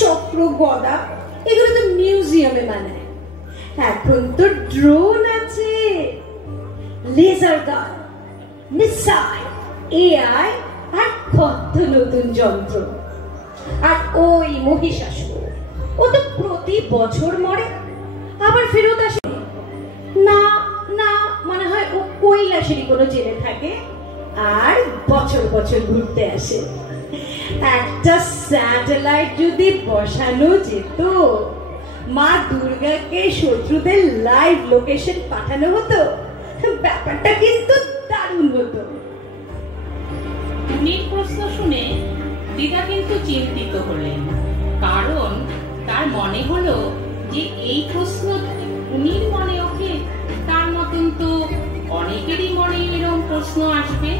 চক্র, গদা, এগুলো তো মিউজিয়ামে বানায়। এখন তো ড্রোন আছে, লেজার গান, মিসাইল, এআই আর কত নতুন যন্ত্র। আর ওই মহিষাসুর, ও তো প্রতি বছর মরে আবার ফেরত আসে। না না, মনে হয় ও কৈলাসেরই কোনো জেলে থাকে আর বছর বছর ঘুরতে আসে। একটা স্যাটেলাইট যদি বসানো যেত, মা দুর্গাকে শত্রুদের লাইভ লোকেশন পাঠানো হতো, ব্যাপারটা কিন্তু দারুণ হতো। টুনির প্রশ্ন শুনে দিদা কিন্তু চিন্তিত হলেন, কারণ তার মনে হলো যে এই প্রশ্ন টুনির মনে ওঠে, তার মতন তো অনেকেরই মনে এরকম প্রশ্ন আসবে।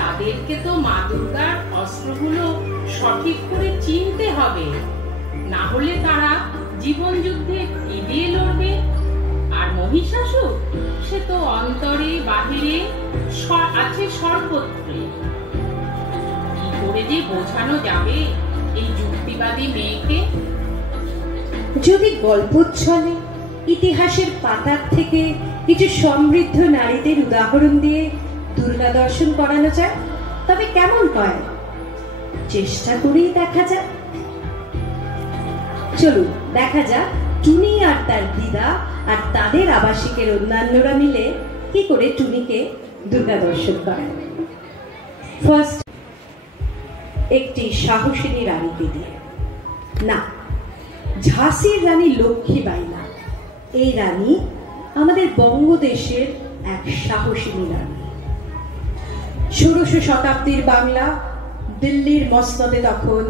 তাদেরকে তো মা দুর্গার অস্ত্রগুলো সঠিক করে চিনতে হবে, না হলে তারা জীবন যুদ্ধে কি দিয়ে লড়বে? আর মহিষাসুর, সে তো অন্তরে বাহিরে আছে সর্বত্রে। কি করে যে বোঝানো যাবে এই যুক্তিবাদী মেয়েকে? যদি গল্পচ্ছলে ইতিহাসের পাতার থেকে কিছু সমৃদ্ধ নারীদের উদাহরণ দিয়ে দুর্গা দর্শন করানো যায়, তবে কেমন হয়? চেষ্টা করেই দেখা যাক। চলুন দেখা যাক টুনি আর তার দিদা আর তাদের আবাসিকের অন্যান্যরা মিলে কি করে টুনিকে দুর্গা দর্শন করায়। ফার্স্ট, একটি সাহসিনী রানীকে দিয়ে। না, ঝাঁসির রানী লক্ষ্মীবাই না, এই রানী আমাদের বঙ্গদেশের এক সাহসিনী রানী। 16শো শতাব্দীর বাংলা, দিল্লির মসনদে তখন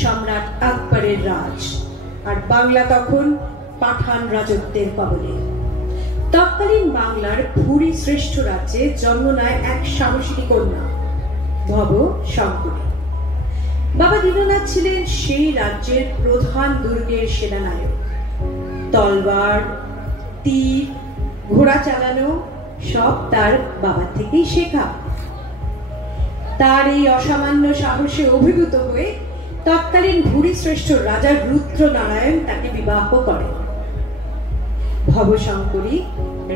সম্রাট আকবরের রাজ, আর বাংলা তখন পাঠান রাজত্বের কবলে। তৎকালীন বাংলার ভুরি শ্রেষ্ঠ রাজ্যে জন্ম নেয় এক সাহসিনী কন্যা, ভব শঙ্করী। বাবা দীননাথ ছিলেন সেই রাজ্যের প্রধান দুর্গের সেনানায়ক। তলবার, তীর, ঘোড়া চালানো সব তার বাবা থেকেই শেখা। তার এই অসামান্য সাহসে অভিভূত হয়ে তৎকালীন ভুরি শ্রেষ্ঠ রাজা রুদ্রনারায়ণ তাকে বিবাহ করেন। ভবশঙ্করী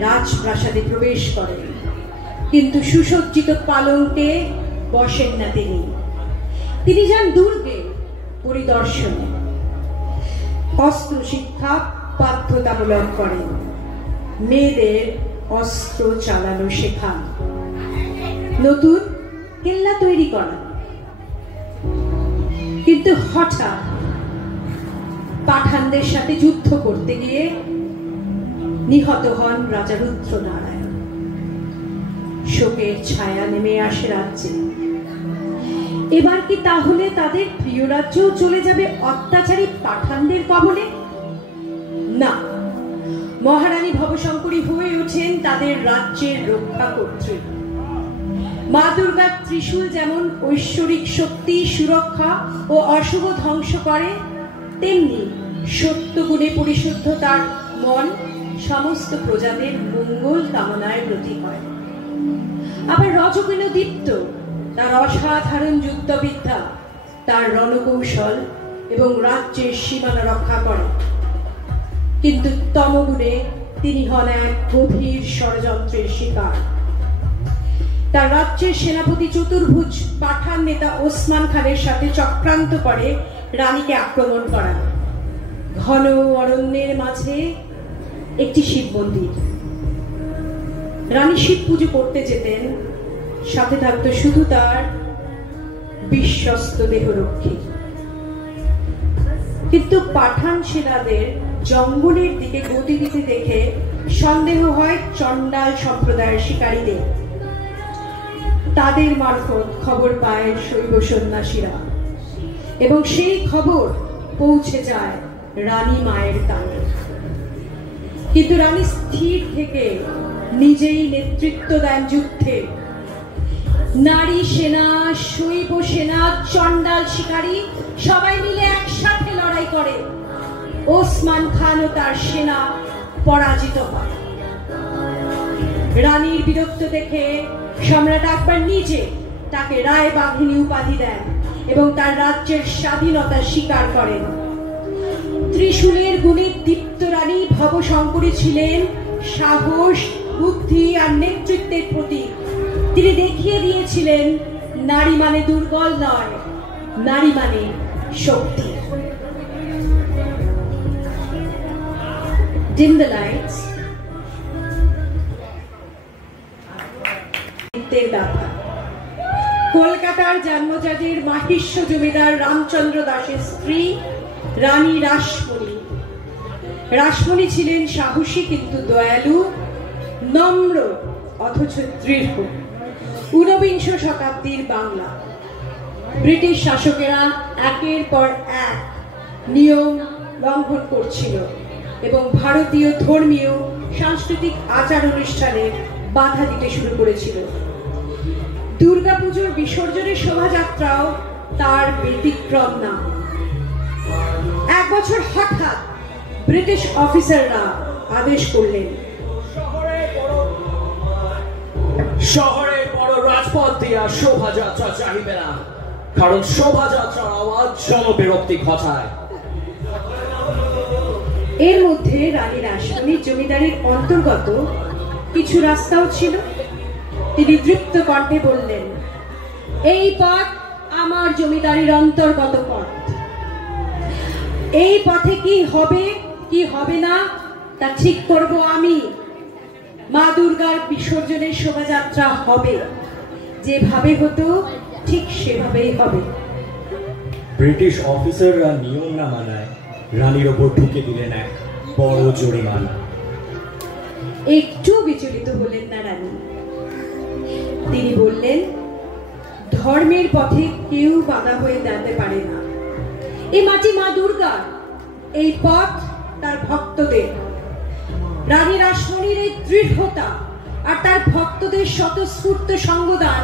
রাজপ্রাসাদে প্রবেশ করেন, কিন্তু সুসজ্জিত পালঙ্কে বসেন না তিনি। তিনি যান দুর্গে পরিদর্শনে, অস্ত্র শিক্ষা বাধ্যতামূলক করেন, মেয়েদের অস্ত্র চালানো শেখান, নতুন কেল্লা তৈরি করান। কিন্তু হঠাৎ পাঠানদের সাথে যুদ্ধ করতে গিয়ে নিহত হন রাজা রুদ্রনারায়ণ। শোকের ছায়া নেমে আসে রাজ্যে। এবার কি তাহলে তাদের প্রিয় রাজ্য চলে যাবে অত্যাচারী পাঠানদের কবলে? না, মহারানী ভবশঙ্করী হয়ে ওঠেন তাদের রাজ্যের রক্ষা কর্ত্রী। মা দুর্গার ত্রিশূল যেমন ঐশ্বরিক শক্তি, সুরক্ষা ও অশুভ ধ্বংস করে, তেমনি সত্য গুণে পরিশুদ্ধ তার মন সমস্ত প্রজাদের মঙ্গল কামনায় প্রতীক হয়। আবার রজগুণে দীপ্ত তার অসাধারণ যুদ্ধবিদ্যা, তার রণকৌশল এবং রাজ্যের সীমানা রক্ষা করে। কিন্তু তমগুণে তিনি হন এক গভীর ষড়যন্ত্রের শিকার। তার রাজ্যের সেনাপতি চতুর্ভুজ পাঠান নেতা ওসমান খানের সাথে চক্রান্ত করে রানীকে আক্রমণ করা। ঘন অরণ্যের মাঝে একটি শিব মন্দির। রানী শিব পুজো করতে যেতেন, সাথে থাকতো শুধু তার বিশ্বস্ত দেহরক্ষী। কিন্তু পাঠান সেনাদের জঙ্গলের দিকে গতি দিতে দেখে সন্দেহ হয় চণ্ডাল সম্প্রদায়ের শিকারীদের। তাদের মারফত খবর পায় শৈব সন্ন্যাসীরা, এবং সেই খবর পৌঁছে যায় রানী মায়ের কানে। কিন্তু রানী স্থির থেকে নিজেই নেতৃত্ব দেন যুদ্ধে। নারী সেনা, শৈব সেনা, চণ্ডাল শিকারী সবাই মিলে একসাথে লড়াই করে। ওসমান খান ও তার সেনা পরাজিত হয়। রানীর বীরত্ব দেখে সম্রাট আকবর নিজে তাকে রায় বাঘিনী উপাধি দেন এবং তার রাজ্যের স্বাধীনতা স্বীকার করেন। ত্রিশূলের গুণে দীপ্ত রানী ভবশঙ্করী ছিলেন সাহস, বুদ্ধি আর নেতৃত্বের প্রতীক। তিনি দেখিয়ে দিয়েছিলেন নারী মানে দুর্বল নয়, নারী মানে শক্তি। Dim the lights. কলকাতার জন্মজাতির মাহিষ্য জমিদার রামচন্দ্র দাসের স্ত্রী রানী রাসমণি। রাসমণি ছিলেন সাহসী কিন্তু দয়ালু, নম্র অথচ দৃঢ়। ঊনবিংশ শতাব্দীর বাংলা। ব্রিটিশ শাসকেরা একের পর এক নিয়ম লঙ্ঘন করছিল এবং ভারতীয় ধর্মীয় সাংস্কৃতিক আচার অনুষ্ঠানে বাধা দিতে শুরু করেছিল। দুর্গাপুজোর বিসর্জনের শোভাযাত্রাও তার ব্যতিক্রম না। এক বছর হঠাৎ ব্রিটিশ অফিসাররা আদেশ করলেন, শহরে বড় রাজপথ দিয়া শোভাযাত্রা চাহিবে না, কারণ শোভাযাত্রার আওয়াজ জনবিরক্তি ঘটায়। এর মধ্যে রানী রাসমণির জমিদারির অন্তর্গত কিছু রাস্তাও ছিল। তিনি দৃপ্ত কণ্ঠে বললেন, এই পথ আমার জমিদারির অন্তর্গত পথ। এই পথে কি হবে কি হবে না তা ঠিক করব আমি। মা দুর্গার বিসর্জনের শোভাযাত্রা হবে, যেভাবে হতো ঠিক সেভাবেই হবে। ব্রিটিশ অফিসাররা নিয়ম না মানায় রানীর ওপর ঢুকে দিলেন এক বড় জরিমানা। একটু বিচলিত হলেন না রানী। তিনি বললেন, ধর্মের পথে কেউ বাধা হয়ে দাঁড়াতে পারে না। এই মাটি মা দুর্গার, এই পথ তার ভক্তদের। রানী রাসমণির এই দৃঢ়তা আর তার ভক্তদের স্বতঃস্ফূর্ত সঙ্গদান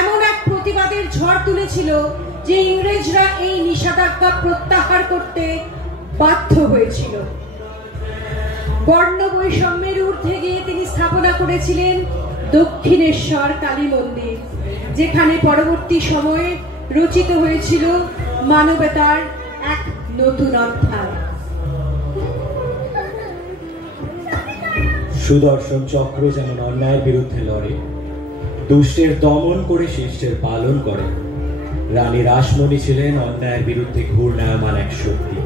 এমন এক প্রতিবাদের ঝড় তুলেছিল যে ইংরেজরা এই নিষেধাজ্ঞা প্রত্যাহার করতে বাধ্য হয়েছিল। বর্ণ বৈষম্যের ঊর্ধ্বে গিয়ে তিনি স্থাপনা করেছিলেন দক্ষিণেশ্বর কালী মন্দির, যেখানে পরবর্তী সময়ে রচিত হয়েছিল মানবতার এক নতুন অধ্যায়। সুদর্শন চক্র যেমন অন্যায়ের বিরুদ্ধে লড়ে, দুষ্টের দমন করে শিষ্টের পালন করে, রানী রাসমণি ছিলেন অন্যায়ের বিরুদ্ধে ঘূর্ণায়মান এক শক্তি।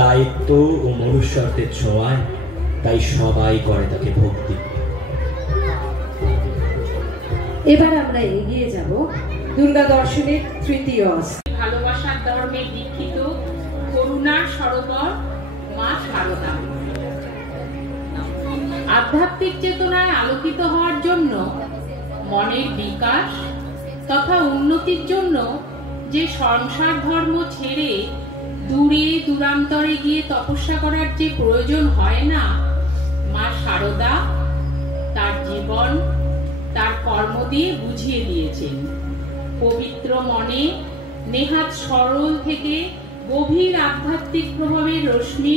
দায়িত্ব ও মনুষ্যত্বের ছোঁয়ায় তাই সবাই করে তাকে ভক্তি। এবার আমরা এগিয়ে যাব দুর্গা দর্শনের তৃতীয় অধ্যায়। ভালোবাসার ধর্মে দীক্ষিত করুণার সরোবর মা শারদা। আধ্যাত্মিক চেতনায় আলোকিত হওয়ার জন্য, মনের বিকাশ তথা উন্নতির জন্য যে সংসার ধর্ম ছেড়ে দূরে দূরান্তরে গিয়ে তপস্যা করার যে প্রয়োজন হয় না, মা শারদা তার জীবন তার কর্ম দিয়ে বুঝিয়ে দিয়েছেন। পবিত্র মনে নেহাত সরল থেকে গভীর আধ্যাত্মিক প্রভাবের রশ্মি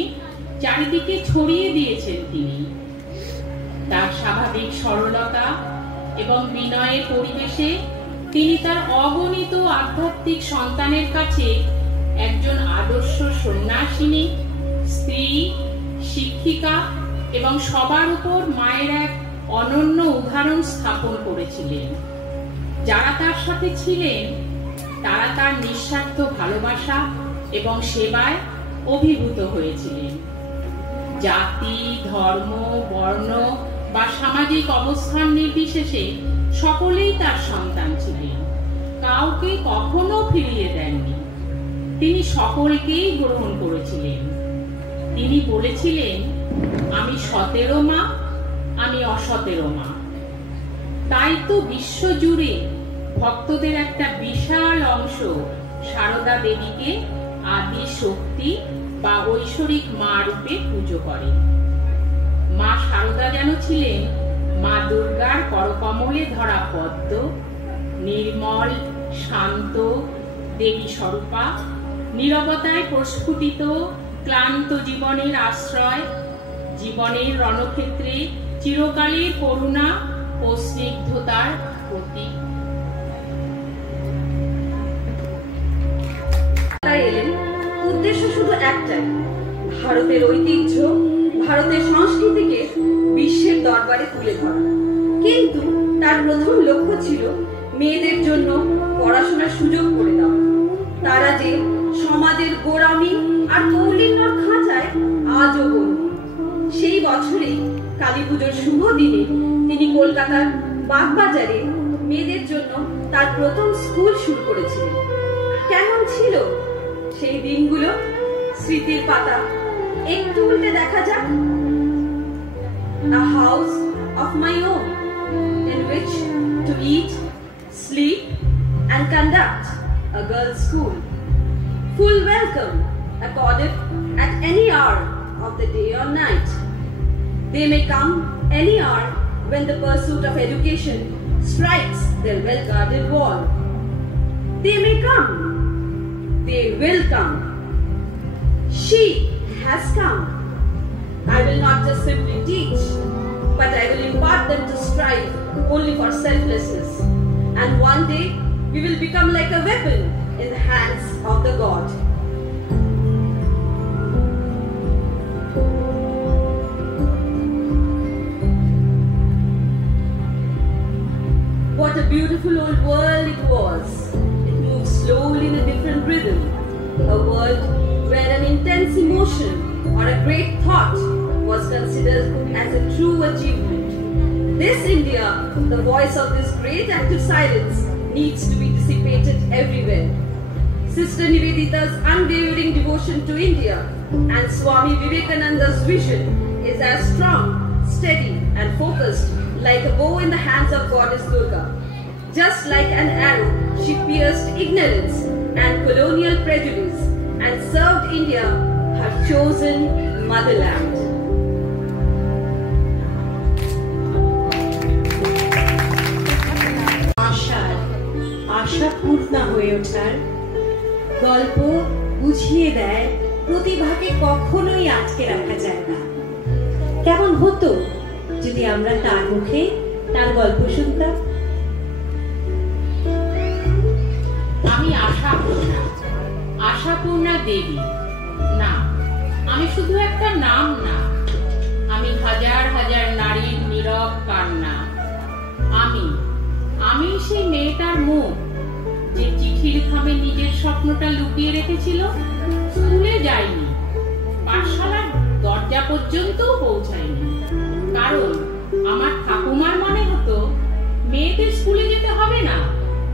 চারিদিকে ছড়িয়ে দিয়েছেন তিনি। তার স্বাভাবিক সরলতা এবং বিনয়ের পরিবেশে তিনি তার অগণিত আধ্যাত্মিক সন্তানের কাছে একজন আদর্শ সন্ন্যাসিনী, স্ত্রী, শিক্ষিকা এবং সবার উপর মায়ের এক অনন্য উদাহরণ স্থাপন করেছিলেন। যারা তার সাথে ছিলেন তারা তার নিঃস্বার্থ ভালোবাসা এবং সেবায় অভিভূত হয়েছিলেন। জাতি, ধর্ম, বর্ণ বা সামাজিক অবস্থান নির্বিশেষে সকলেই তার সন্তান ছিলেন। কাউকে কখনো ফিরিয়ে দেননি। তিনি সকলকেই গ্রহণ করেছিলেন। তিনি বলেছিলেন, আমি সতেরো মা, আমি অসতেরো মা। তাই তো বিশ্ব জুড়ে ভক্তদের একটা বিশাল অংশ সারদা দেবীকে আদি শক্তি বা ঐশ্বরিক মা রূপে পুজো করে। মা শারদা যেন ছিলেন মা দুর্গার করকমলে ধরা পদ্ম, নির্মল শান্ত দেবী স্বরূপা, নীরবতায় প্রস্ফুটিত ক্লান্ত জীবনের আশ্রয়, জীবনের রণক্ষেত্রে চিরকালের করুণা ও স্নিগ্ধতার প্রতীক। উদ্দেশ্য শুধু একটাই, ভারতের ঐতিহ্য, ভারতের সংস্কৃতিকে বিশ্বের দরবারে তুলে ধরা। কিন্তু তার প্রথম লক্ষ্য ছিল মেয়েদের জন্য পড়াশোনার সুযোগ করে দেওয়া। তারা যে সমাজের গোড়ামি আর কৌলিন্যর খাঁচায় আজও বন্দী। সেই বছরেই কালী পুজোর শুভ দিনে তিনি কলকাতার বাগবাজারে মেয়েদের জন্য তার প্রথম স্কুল শুরু করেছিলেন। কেমন ছিল সেই দিনগুলো? স্মৃতির পাতা একটু উল্টে দেখা যাক। A house of my own in which to eat, sleep and conduct a girls' school. Full welcome accorded at any hour of the day or night. They may come any hour when the pursuit of education strikes their well-guarded wall. They may come. They will come. She has come. I will not just simply teach, but I will impart them to strive only for selflessness. And one day, we will become like a weapon in the hands of the God. What a beautiful old world it was. It moved slowly in a different rhythm. A world where an intense emotion or a great thought was considered as a true achievement. This India, the voice of this great active silence, needs to be dissipated everywhere. Sister Nivedita's unwavering devotion to India and Swami Vivekananda's vision is as strong, steady and focused like a bow in the hands of Goddess Durga. Just like an arrow, she pierced ignorance and colonial prejudice and served India, her chosen motherland. আশা পূর্ণা হয়ে ওঠার গল্প বুঝিয়ে দেয় প্রতিভাকে কখনোই আটকে রাখা যায় না। কেমন হতো যদি আমরা তার মুখে তার গল্প শুনতাম? আমি আশাপূর্ণা দেবী না, আমি শুধু একটা নাম না, আমি হাজার হাজার নারীর নীরব কান্না। আমি সেই মেয়েটার মুখ যে চিঠির খামে নিজের স্বপ্নটা লুকিয়ে রেখেছিল। স্কুলে যায়নি, পাঠশালার দরজা পর্যন্ত পৌঁছায়নি, কারণ আমার ঠাকুমার মনে হতো মেয়েদের স্কুলে যেতে হবে না,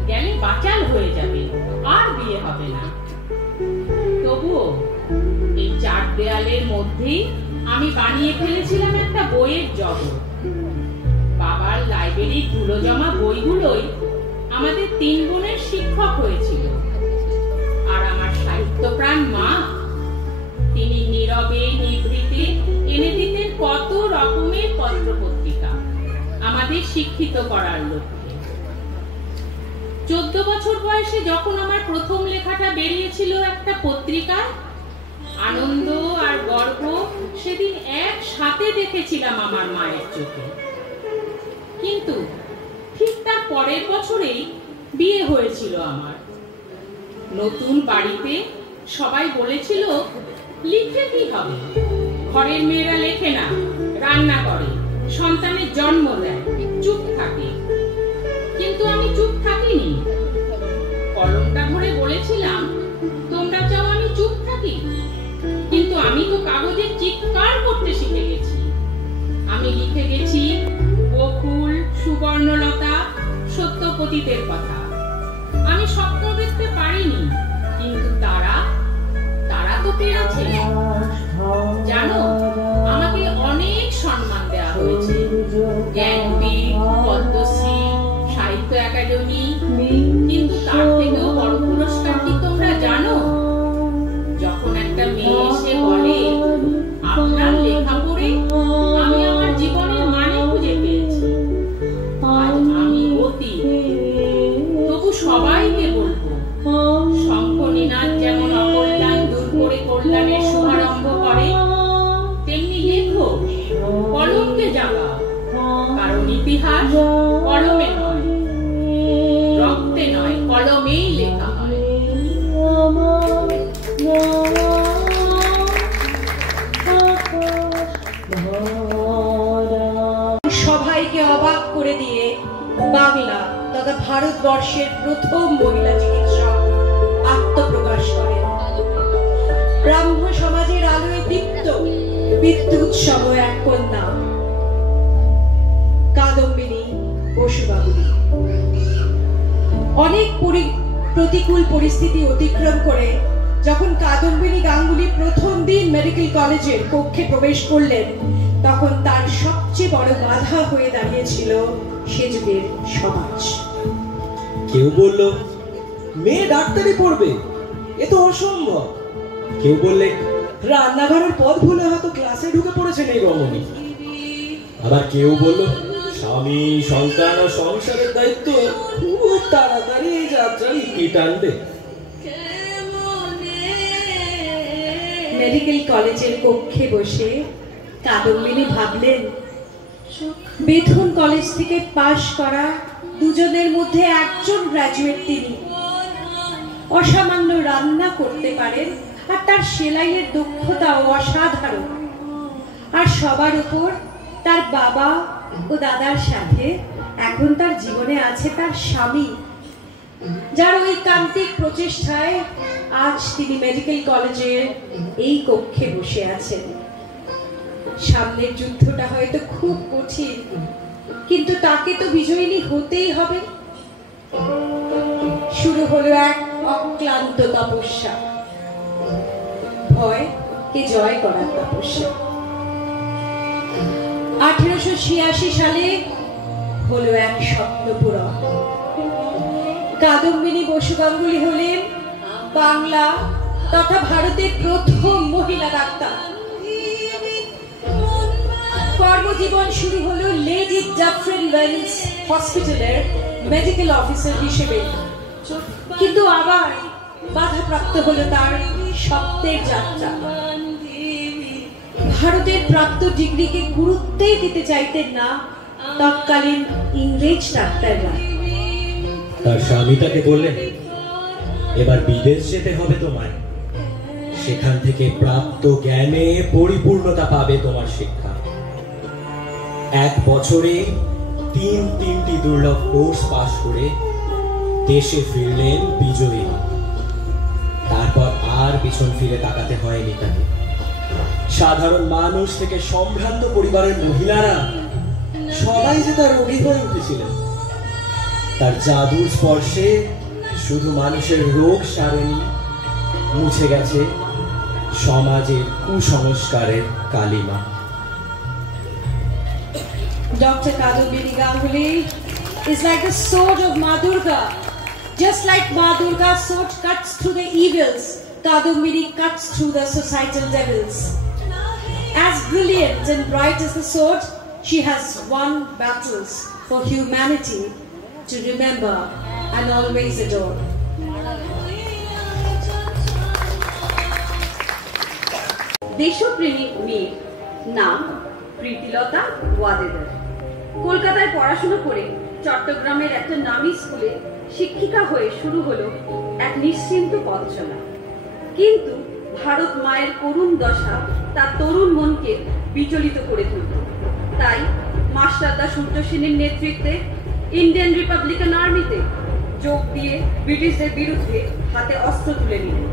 গেলে বাচাল হয়ে যাবে, আর বিয়ে হবে না। তবুও এই চার দেয়ালের মধ্যেই আমি বানিয়ে ফেলেছিলাম একটা বইয়ের জগৎ। বাবার লাইব্রেরির ধুলো জমা বইগুলোই আমাদের তিন বোনের শিক্ষক হয়েছিল। আর আমার সাহিত্যপ্রাণ মা, তিনি নীরবে নিভৃতে এনে দিতেন কত রকমের পত্রপত্রিকা আমাদের শিক্ষিত করার লক্ষ্যে। 14 বছর বয়সে যখন আমার প্রথম লেখাটা বেরিয়েছিল একটা পত্রিকায়, আনন্দ আর গর্ব সেদিন একসাথে দেখেছিলাম আমার মায়ের চোখে। কিন্তু ঠিক তার পরের বছরেই বিয়ে হয়েছিল আমার। নতুন বাড়িতে সবাই বলেছিল, লিখে কি হবে, ঘরের মেয়েরা লেখে না, রান্না করে, সন্তানের জন্ম দেয়, চুপ থাকে। কিন্তু আমি চুপ থাকিনি। কলমটা ধরে বলেছিলাম, তোমরা চাও আমি চুপ থাকি? কিন্তু আমি তো কাগজে চিৎকার করতে শিখে গেছি। আমি লিখে গেছি বকুল, সুবর্ণলতা, সত্যপতিতের কথা। আমি স্বপ্ন দেখতে পারিনি, কিন্তু তারা তো পেরেছে। জানো, আমাকে অনেক সম্মান দেওয়া হয়েছে, জ্ঞানপীঠ, পদ্মশ্রী, সাহিত্য একাডেমি। কিন্তু তার থেকেও বড় পুরস্কার কি তোমরা জানো? যখন একটা মেয়ে এসে বলে, আপনার লেখা পড়ে আমি আমার জীবনের মানে খুঁজে পেয়েছি। আজ আমি অতীত, তবু সবাইকে বলবো, শঙ্খ নিনাদ যেমন ভারতবর্ষের প্রথম মহিলা চিকিৎসক আত্মপ্রকাশ করেন। ব্রাহ্ম সমাজের আলোয় দীপ্ত বিদ্যুৎ সম এক কন্যা কাদম্বিনী বসুবাবুলি। অনেক প্রতিকূল পরিস্থিতি অতিক্রম করে যখন কাদম্বিনী গাঙ্গুলি প্রথম দিন মেডিকেল কলেজের কক্ষে প্রবেশ করলেন, তখন তার সবচেয়ে বড় বাধা হয়ে দাঁড়িয়েছিল সে যুগের সমাজ। কেউ বলল মেয়ে ডাক্তারি পড়বে, এ তো অসম্ভব। কেউ বললে রান্নাঘরের পথ ভুলে হয়তো ক্লাসে ঢুকে পড়েছেন এই রমণী। আবার কেউ বলল স্বামী সন্তান ও সংসারের দায়িত্ব খুব তাড়াতাড়ি এই যাত্রা ইতি টানবে। মেডিকেল কলেজের কক্ষে বসে কাদম্বিনী ভাবলেন, বেথুন কলেজ থেকে পাশ করা দুজনের মধ্যে একজন গ্র্যাজুয়েট তিনি। অসামান্য রান্না করতে পারেন আর তার সেলাইয়ের দক্ষতাও অসাধারণ। আর সবার উপর তার বাবা ও দাদার সাথে এখন তার জীবনে আছে তার স্বামী, যার ওই কান্তিক প্রচেষ্টায় আজ তিনি মেডিকেল কলেজের এই কক্ষে বসে আছেন। সামনের যুদ্ধটা হয়তো খুব কঠিন, কিন্তু তাকে তো বিজয়িনী হতেই হবে। শুরু হলো এক অক্লান্ত তপস্যা, ভয়কে জয় করার তপস্যা। 1886 সালে হলো এক স্বপ্ন পূরণ। কাদম্বিনী বসু গাঙ্গুলি হলেন বাংলা তথা ভারতের প্রথম মহিলা ডাক্তার। কর্মজীবন শুরু হলো লেডি ডাফরিন ওয়েলস হসপিটালের মেডিকেল অফিসার হিসেবে, কিন্তু আবার বাধাপ্রাপ্ত হলো তার স্বপ্নের যাত্রা। ভারতের প্রাপ্ত ডিগ্রিকে গুরুত্বই দিতে চাইতেন না তৎকালীন ইংরেজ ডাক্তাররা। তার স্বামী তাকে বললেন, এবার বিদেশ যেতে হবে তোমায়, সেখান থেকে প্রাপ্ত জ্ঞানে পরিপূর্ণতা পাবে তোমার শিক্ষা। 1 বছরে 3টি দুর্লভ কোর্স পাশ করে দেশে ফিরলেন বিজয়ী। তারপর আর পিছন ফিরে তাকাতে হয়নি তাকে। সাধারণ মানুষ থেকে সম্ভ্রান্ত পরিবারের মহিলারা সবাই যে তার রোগী হয়ে উঠেছিলেন। তার জাদুর স্পর্শে শুধু মানুষের রোগ সারেনি, মুছে গেছে সমাজের কুসংস্কারের কালিমা। Dr. Kadumbini Ganguly is like the sword of Ma Durga. Just like Ma Durga's sword cuts through the evils, Kadumbini cuts through the societal devils. As brilliant and bright as the sword, she has won battles for humanity to remember and always adore. দেশপ্রেমিক মেয়ের নাম প্রীতিলতা ওয়াদেদার। কলকাতায় পড়াশোনা করে চট্টগ্রামের একটা নামী স্কুলে শিক্ষিকা হয়ে শুরু হলো এক নিশ্চিন্ত পথ চলা। কিন্তু ভারত মায়ের করুণ দশা তার তরুণ মনকে বিচলিত করে তুলত। তাই মাস্টারদা সূর্য সেনের নেতৃত্বে ইন্ডিয়ান রিপাবলিকান আর্মিতে যোগ দিয়ে ব্রিটিশদের বিরুদ্ধে হাতে অস্ত্র তুলে নিলেন।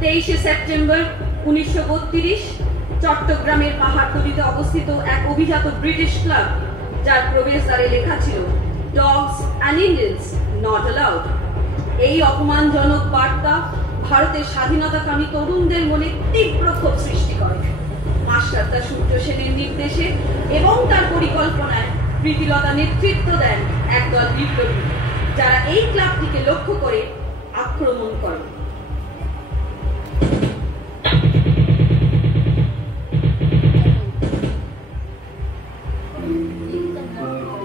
23শে সেপ্টেম্বর 1932 চট্টগ্রামের পাহাড়তলিতে অবস্থিত এক অভিজাত ব্রিটিশ ক্লাব, যার প্রবেশদ্বারে লেখা ছিল dogs and Indians not allowed. এই অপমানজনক বার্তা ভারতের স্বাধীনতাকামী তরুণদের মনে তীব্র ক্ষোভ সৃষ্টি করে। মাস্টারদা সূর্য সেনের নির্দেশে এবং তার পরিকল্পনায় প্রীতিলতা নেতৃত্ব দেন একদল বিপ্লবী, যারা এই ক্লাবটিকে লক্ষ্য করে আক্রমণ করে।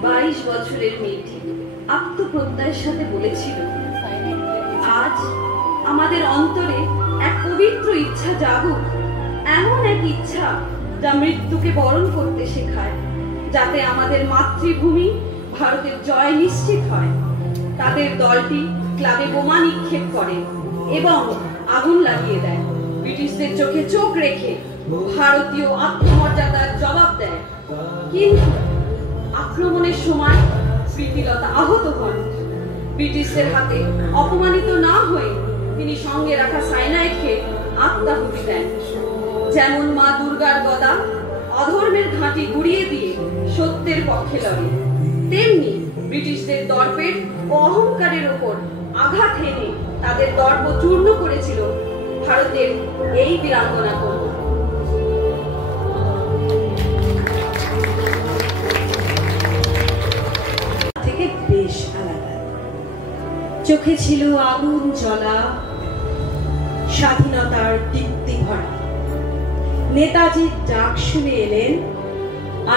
22 বছরের মেয়েটি আত্মপ্রত্যয়ের সাথে বলেছিল, আজ আমাদের অন্তরে এক পবিত্র ইচ্ছা জাগুক, এমন এক ইচ্ছা যা মৃত্যুকে বরণ করতে শেখায়, যাতে আমাদের মাতৃভূমি ভারতের জয় নিশ্চিত হয়। তাদের দলটি ক্লাবে বোমা নিক্ষেপ করে এবং আগুন লাগিয়ে দেয়। ব্রিটিশদের চোখে চোখ রেখে ভারতীয় আত্মমর্যাদার জবাব দেয়। কিন্তু আক্রমণের সময় প্রীতিলতা আহত হন ব্রিটিশদের হাতে অপমানিত না হয়ে তিনি সঙ্গে রাখা সাইনাইড খেয়ে আত্মাহুতি দেন। যেমন মা দুর্গার গদা অধর্মের ঘাঁটি গুড়িয়ে দিয়ে সত্যের পক্ষে লড়ে, তেমনি ব্রিটিশদের দর্পের ও অহংকারের ওপর আঘাত হেনে তাদের দর্প চূর্ণ করেছিল ভারতের এই বীরাঙ্গনা কন্যা। থেকে বেশ আলাদা। চোখে ছিল আগুন জ্বলা, স্বাধীনতার দীপ্তি ভরা। নেতাজির ডাক শুনে এলেন,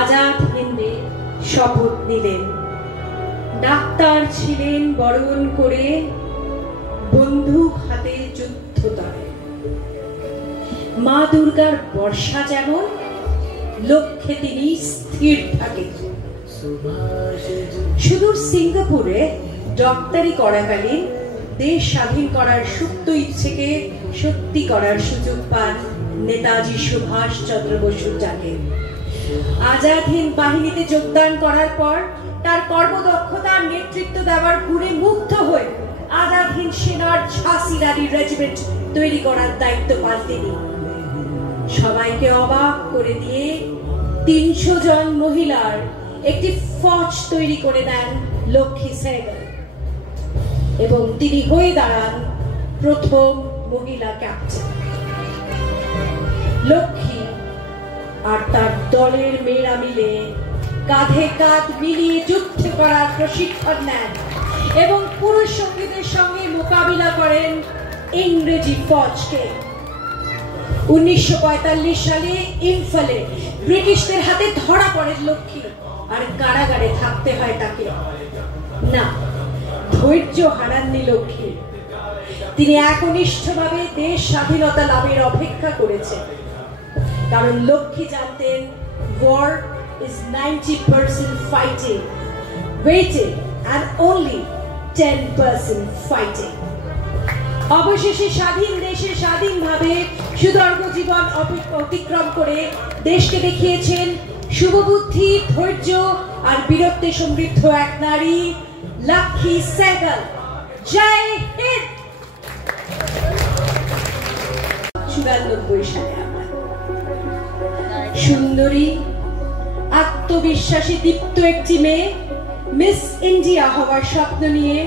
আজাদ হিন্দে শপথ নিলেন। ডাক্তার ছিলেন বরণ করে, বন্দুক হাতে যুদ্ধ তরে। মা দুর্গার বর্ষা যেমন, লক্ষ্যে তিনি স্থির থাকেন। সুদূর সিঙ্গাপুরে ডক্টরি করাকালীন দেশ স্বাধীন করার সুপ্ত ইচ্ছেকে সত্যি করার সুযোগ পান নেতাজি সুভাষ চন্দ্র বসুর ডাকে। আজাদ হিন্দ বাহিনীতে যোগদান করার পর তার কর্মদক্ষতার নেতৃত্ব দেওয়ার গুণে মুগ্ধ হয়ে আজাদ হিন্দ সেনার ঝাঁসি রানী রেজিমেন্ট তৈরি করার দায়িত্ব পান তিনি। সবাইকে অবাক করে দিয়ে ৩০০ জন মহিলার একটি ফৌজ তৈরি করে দেন লক্ষ্মী সেহগল, এবং তিনি হয়ে দাঁড়ান প্রথম মহিলা ক্যাপ্টেন। লক্ষ্মী আর তার দলের মেয়েরা মিলে কাঁধে কাঁধ মিলিয়ে যুদ্ধ করার প্রশিক্ষণ নেন এবং পুরুষ সঙ্গীদের সঙ্গে মোকাবিলা করেন ইংরেজি ফৌজকে। 1945 সালে ইম্ফলে ব্রিটিশদের হাতে ধরা পড়েন লক্ষ্মী, আর কারাগারে থাকতে হয় তাকে। না, ধৈর্য হারাননি লক্ষ্মী। তিনি একনিষ্ঠভাবে দেশ স্বাধীনতা লাভের অপেক্ষা করেছেন, কারণ লক্ষ্মী জানতেন war is 90% fighting, waiting and only 10% fighting. অবশেষে স্বাধীন দেশে স্বাধীনভাবে সুদীর্ঘ জীবন অতিক্রম করে দেশকে দেখিয়েছেন শুভবুদ্ধি, ধৈর্য আর বীরত্বে সমৃদ্ধ এক নারী, লক্ষ্মী সেহগল। জয় হিন্দ। 94 সালে আমরা সুন্দরী, আত্মবিশ্বাসী, দীপ্ত একটি মেয়ে মিস ইন্ডিয়া হওয়ার স্বপ্ন নিয়ে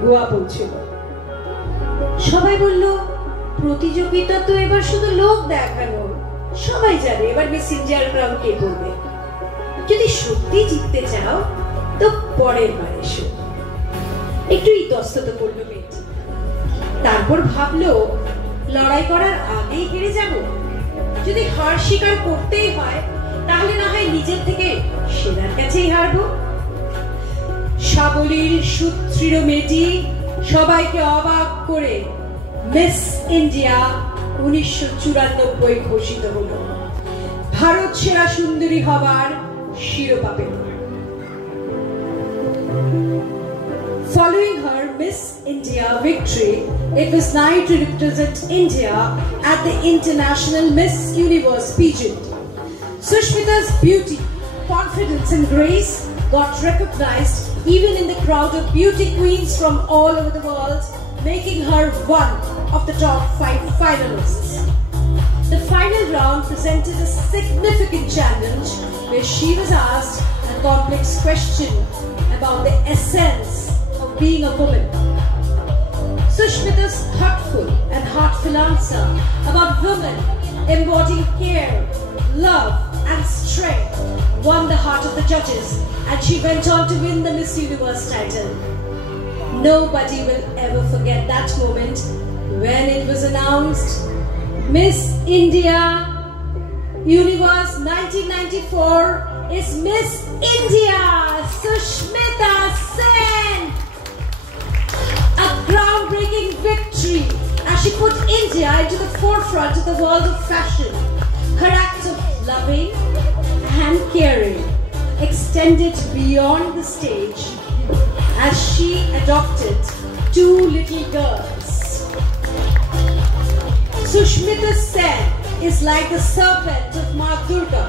গোয়া পৌঁছল। সবাই বলল, প্রতিযোগিতা তো এবার শুধু লোক দেখানো, সবাই জানে এবার মিস ইন্ডিয়ার ক্রাউন কে করবে। যদি সত্যি জিততে চাও তো পরের বার এসো। একটু ইতস্তত করলো মেয়েটি, তারপর ভাবলো লড়াই করার আগেই হেরে যাব। যদি হার স্বীকার করতেই হয় তাহলে না হয় নিজের থেকে সেনার কাছেই হারবো। সাবলীল সুদৃঢ় মেয়েটি সবাইকে অবাক করে মিস ইন্ডিয়া 1994 ঘোষিত হলো। ভারত সেরা সুন্দরী হবার শিরোপা পেল। Following her Miss India victory, it was nice to represent India at the International Miss Universe pageant. Sushmita's beauty, confidence and grace got recognized even in the crowd of beauty queens from all over the world, making her one of the top 5 finalists. The final round presented a significant challenge where she was asked a complex question about the essence of being a woman. Sushmita's thoughtful and heartful answer about women embodying care, love and strength won the heart of the judges, and she went on to win the Miss Universe title. Nobody will ever forget that moment when it was announced Miss India Universe 1994 is Miss India Sushmita Sen. A groundbreaking victory as she put India into the forefront of the world of fashion. Her act of loving and caring extended beyond the stage as she adopted 2 little girls. Sushmita Sen is like the serpent of Ma Durga,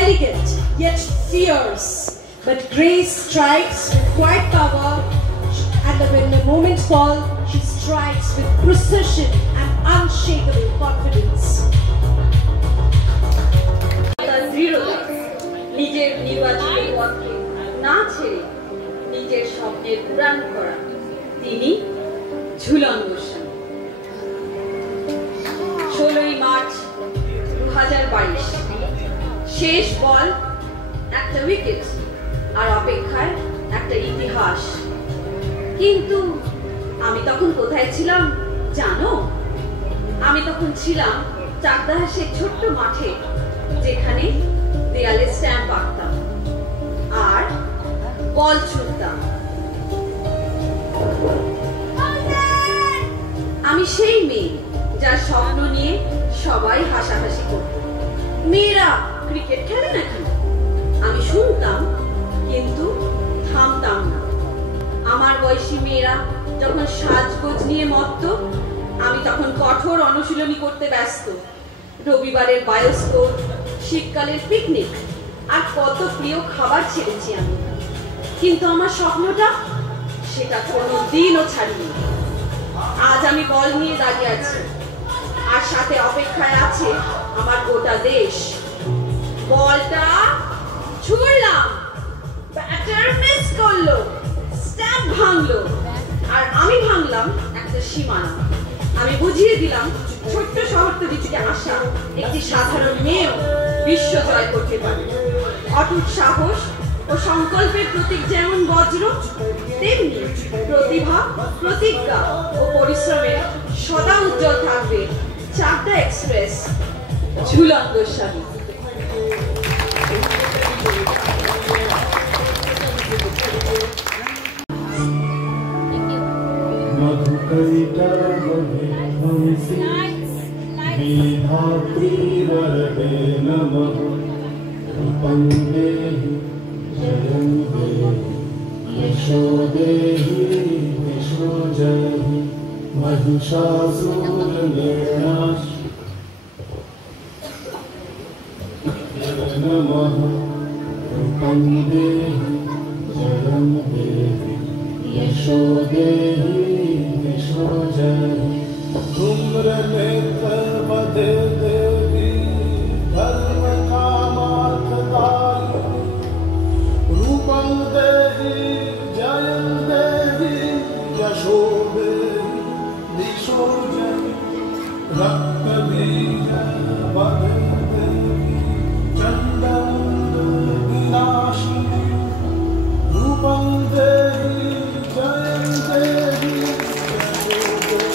elegant yet fierce, but grace strikes with quiet power and when the moment falls, she strikes with precision and unshakable confidence. তার দৃঢ়তা, নিজের নির্বাচিত পথকে না ছেড়ে নিজের স্বপ্নের পূরণ করা, তিনি ঝুলন গোস্বামী। 16ই মার্চ 2022, শেষ বল, একটা উইকেট, আর অপেক্ষায় একটা ইতিহাস। কিন্তু আমি তখন কোথায় ছিলাম জানো? আমি তখন ছিলাম চাকদাহের সেই ছোট্ট মাঠে, যেখানে দেয়ালে স্ট্যাম্প আঁকতাম আর বল ছুটতাম। আমি সেই মেয়ে যার স্বপ্ন নিয়ে সবাই হাসাহাসি করত। মেয়েরা ক্রিকেট খেলে নাকি? আমি শুনতাম কিন্তু থামতাম না। আমার বয়সী মেয়েরা যখন সাজগোজ নিয়ে মত্ত, আমি তখন কঠোর অনুশীলনী করতে ব্যস্ত। রবিবারের বায়োস্কোপ, শীতকালের পিকনিক আর কত প্রিয় খাবার ছেড়েছি আমি, কিন্তু আমার স্বপ্নটা সেটা কোনোদিনও ছাড়িনি। আজ আমি বল নিয়ে দাঁড়িয়ে আছি, আর সাথে অপেক্ষায় আছে আমার গোটা দেশ। বলটা ছুড়লাম, ব্যাটার মিস করলো, স্ট্যাম্প ভাঙলো, আর আমি ভাঙলাম একটা সীমানা। আমি বুঝিয়ে দিলাম ছোট্ট শহরতলি থেকে আসা একটি সাধারণ মেয়েও বিশ্ব জয় করতে পারে। অটুট সাহস ও সংকল্পের প্রতীক যেমন বজ্র, তেমনি প্রতিভা, প্রতিজ্ঞা ও পরিশ্রমে সদা উজ্জ্বল থাকবে চাকদা এক্সপ্রেস, ঝুলন গোস্বামী। मधुकैटा हमसि विधात्री वरदे नमः। रूपं देहि जयं देहि यशो देहि यशो जयहि महिषासुरनिर्नाश नमः। रूपं देहि जयं देहि यशो देहि